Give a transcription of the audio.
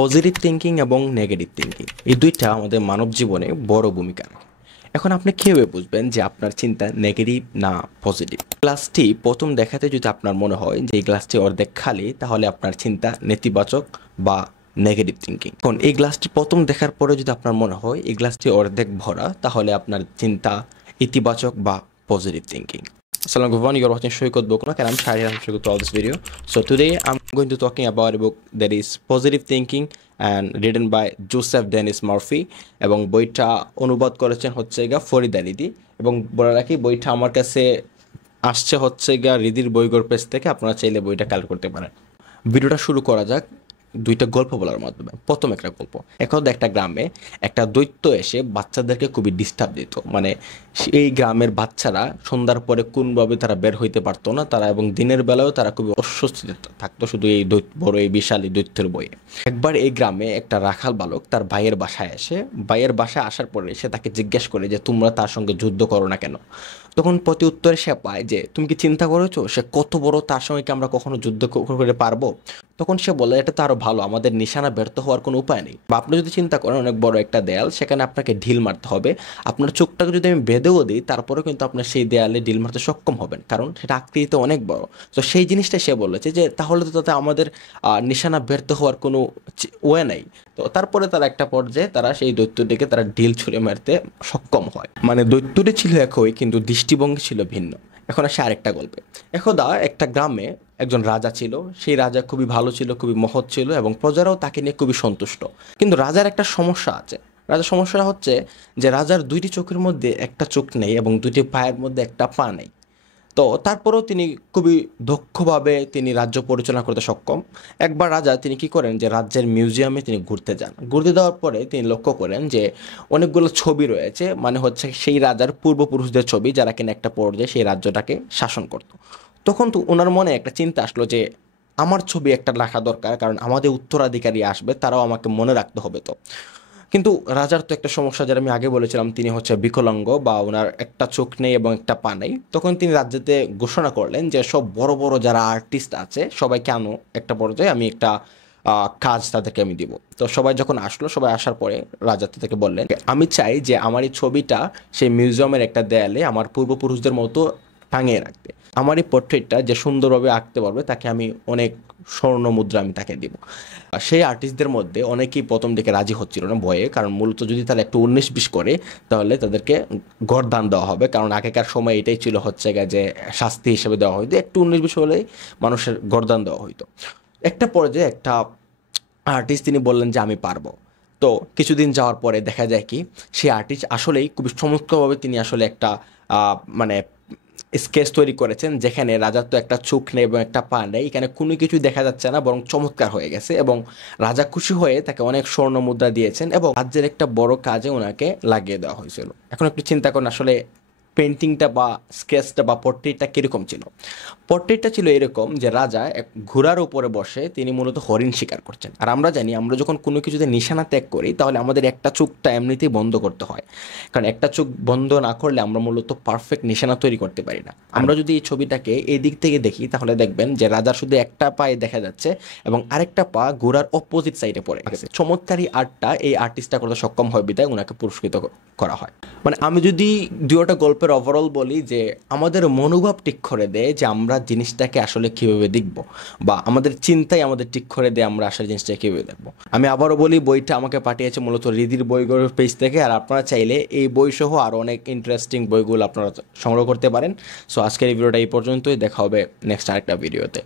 Positive thinking এবং negative thinking এই দুইটা আমাদের মানব জীবনে বড় ভূমিকা রাখে। এখন আপনি কীভাবে বুঝবেন যে আপনার চিন্তা নেগেটিভ না পজিটিভ? গ্লাসটি প্রথম দেখাতে যদি আপনার মনে হয় যে এই গ্লাসটি অর্ধেক খালি, তাহলে আপনার চিন্তা নেতিবাচক বা নেগেটিভ থিঙ্কিং। এখন এই গ্লাসটি প্রথম দেখার পরে যদি আপনার মনে হয় এই গ্লাসটি অর্ধেক ভরা, তাহলে আপনার চিন্তা ইতিবাচক বা positive thinking. Assalamu alaikum, you're watching Shoykot Book Nook and I'm Shahid. I'm Shoykot to all this video. So today I'm going to talking about a book that is Positive Thinking and written by Joseph Dennis Murphy এবং বইটা অনুবাদ করেছেন হচ্ছে গা ফরিদা রিদি। এবং বলে রাখি বইটা আমার কাছে আসছে হচ্ছে গা রিদির বইগর পেজ থেকে, আপনারা চাইলে বইটা কালেক্ট করতে পারেন। ভিডিওটা শুরু করা যাক দুইটা গল্প বলার মাধ্যমে। প্রথম একটা গল্প, একটা গ্রামে একটা দৈত্য এসে বাচ্চাদেরকে খুবই ডিস্টার্ব দিত। মানে এই গ্রামের বাচ্চারা সন্ধ্যার পরে কোনভাবে তারা বের হইতে পারতো না তারা, এবং দিনের বেলাও তারা খুবই অস্বস্তিতে থাকতো শুধু এই বড় এই বিশালী দৈত্যের বইয়ে। একবার এই গ্রামে একটা রাখাল বালক তার ভাইয়ের বাসায় আসে। ভাইয়ের বাসায় আসার পরে সে তাকে জিজ্ঞেস করে যে তোমরা তার সঙ্গে যুদ্ধ করো না কেন? তখন প্রতি উত্তরে সে পায় যে তুমি কি চিন্তা করেছো সে কত বড়, তার সঙ্গে কি আমরা কখনো যুদ্ধ করে পারবো? তখন সে বলে এটা তো আরো ভালো, আমাদের নিশানা ব্যর্থ হওয়ার কোনো উপায় নেই। বা আপনি যদি চিন্তা করেন অনেক বড় একটা দেয়াল, সেখানে আপনাকে ঢিল মারতে হবে। আপনার চোখটাকে যদি আমি বেঁধেও দিই তারপরেও কিন্তু আপনার সেই দেয়ালে ঢিল মারতে সক্ষম হবেন, কারণ সেটা আকৃতিতে অনেক বড়। তো সেই জিনিসটা সে বলেছে যে তাহলে তো তাতে আমাদের নিশানা ব্যর্থ হওয়ার কোনো ওয়ে নাই। তো তারপরে তারা একটা পর্যায়ে তারা সেই দৈত্যটিকে তারা ঢিল ছুঁড়ে মারতে সক্ষম হয়। মানে দৈত্যটি ছিল একই কিন্তু দৃষ্টিভঙ্গি ছিল ভিন্ন। এখন আসে আরেকটা গল্পে। একদা একটা গ্রামে একজন রাজা ছিল। সেই রাজা খুবই ভালো ছিল, খুবই মহৎ ছিল এবং প্রজারাও তাকে নিয়ে খুবই সন্তুষ্ট। কিন্তু রাজার একটা সমস্যা আছে। রাজার সমস্যা হচ্ছে যে রাজার দুইটি চোখের মধ্যে একটা চোখ নেই এবং দুইটি পায়ের মধ্যে একটা পা নেই। তো তারপরেও তিনি খুবই দক্ষভাবে তিনি রাজ্য পরিচালনা করতে সক্ষম। একবার রাজা তিনি কি করেন যে রাজ্যের মিউজিয়ামে তিনি ঘুরতে যান। ঘুরতে যাওয়ার পরে তিনি লক্ষ্য করেন যে অনেকগুলো ছবি রয়েছে, মানে হচ্ছে সেই রাজার পূর্বপুরুষদের ছবি যারা কিনা একটা পর্যায়ে সেই রাজ্যটাকে শাসন করত। তখন তো ওনার মনে একটা চিন্তা আসলো যে আমার ছবি একটা রাখা দরকার, কারণ আমাদের উত্তরাধিকারী আসবে, তারাও আমাকে মনে রাখতে হবে। তো কিন্তু রাজার তো একটা সমস্যা, যেটা আমি আগে বলেছিলাম, তিনি হচ্ছে বিকলাঙ্গ বা ওনার একটা চোখ নেই এবং একটা পা নেই। তখন তিনি রাজ্যতে ঘোষণা করলেন যে সব বড় বড় যারা আর্টিস্ট আছে সবাইকে আনো, একটা পর্যায়ে আমি একটা কাজ তাদেরকে আমি দিব। তো সবাই যখন আসলো, সবাই আসার পরে রাজা তাদেরকে বললেন আমি চাই যে আমার এই ছবিটা সেই মিউজিয়ামের একটা দেয়ালে আমার পূর্বপুরুষদের মতো টাঙিয়ে রাখতে। আমার এই পোর্ট্রেটটা যে সুন্দরভাবে আঁকতে পারবে তাকে আমি অনেক স্বর্ণ মুদ্রা আমি তাকে দিব। সেই আর্টিস্টদের মধ্যে অনেকেই প্রথম দিকে রাজি হচ্ছিল না ভয়ে, কারণ মূলত যদি তারা একটু 19-20 করে তাহলে তাদেরকে গরদান দেওয়া হবে। কারণ আগেকার সময় এটাই ছিল হচ্ছে যে শাস্তি হিসেবে দেওয়া হইতো, একটু 19-20 হলেই মানুষের গরদান দেওয়া হইতো। একটা পর্যায়ে একটা আর্টিস্ট তিনি বললেন যে আমি পারবো। তো কিছুদিন যাওয়ার পরে দেখা যায় কি সেই আর্টিস্ট আসলেই খুবই চমৎকারভাবে তিনি আসলে একটা মানে স্কেচ তৈরি করেছেন, যেখানে রাজার তো একটা চোখ নেই এবং একটা পা নেই, এখানে কোনো কিছু দেখা যাচ্ছে না, বরং চমৎকার হয়ে গেছে। এবং রাজা খুশি হয়ে তাকে অনেক স্বর্ণ মুদ্রা দিয়েছেন এবং রাজ্যের একটা বড় কাজে ওনাকে লাগিয়ে দেওয়া হয়েছিল। এখন একটু চিন্তা করুন আসলে পেন্টিংটা বা স্কেচটা বা পোর্ট্রেটটা কীরকম ছিল। পোর্ট্রেটটা ছিল এরকম যে রাজা এক ঘোড়ার উপরে বসে তিনি মূলত হরিণ শিকার করছেন। আর আমরা জানি আমরা যখন কোনো কিছুতে নিশানা ত্যাগ করি তাহলে আমাদের একটা চোখটা এমনিতেই বন্ধ করতে হয়, কারণ একটা চোখ বন্ধ না করলে আমরা মূলত পারফেক্ট নিশানা তৈরি করতে পারি না। আমরা যদি এই ছবিটাকে এই দিক থেকে দেখি তাহলে দেখবেন যে রাজার শুধু একটা পায়ে দেখা যাচ্ছে এবং আরেকটা পা ঘোড়ার অপোজিট সাইডে পড়ে গেছে। চমৎকারী আর্টটা এই আর্টিস্টটা করতে সক্ষম হয় বিধায় ওনাকে পুরস্কৃত করা হয়। মানে আমি যদি দুটো গল্পের ওভারঅল বলি যে আমাদের মনোভাব ঠিক করে দেয় যে আমরা জিনিসটাকে আসলে কীভাবে দেখব, বা আমাদের চিন্তাই আমাদের ঠিক করে দেয় আমরা আসলে জিনিসটাকে কীভাবে দেখবো। আমি আবারও বলি বইটা আমাকে পাঠিয়েছে মূলত রিদির বইগুলোর পেজ থেকে, আর আপনারা চাইলে এই বই সহ আরও অনেক ইন্টারেস্টিং বইগুলো আপনারা সংগ্রহ করতে পারেন। সো আজকের এই ভিডিওটা এই পর্যন্তই, দেখা হবে নেক্সট আরেকটা ভিডিওতে।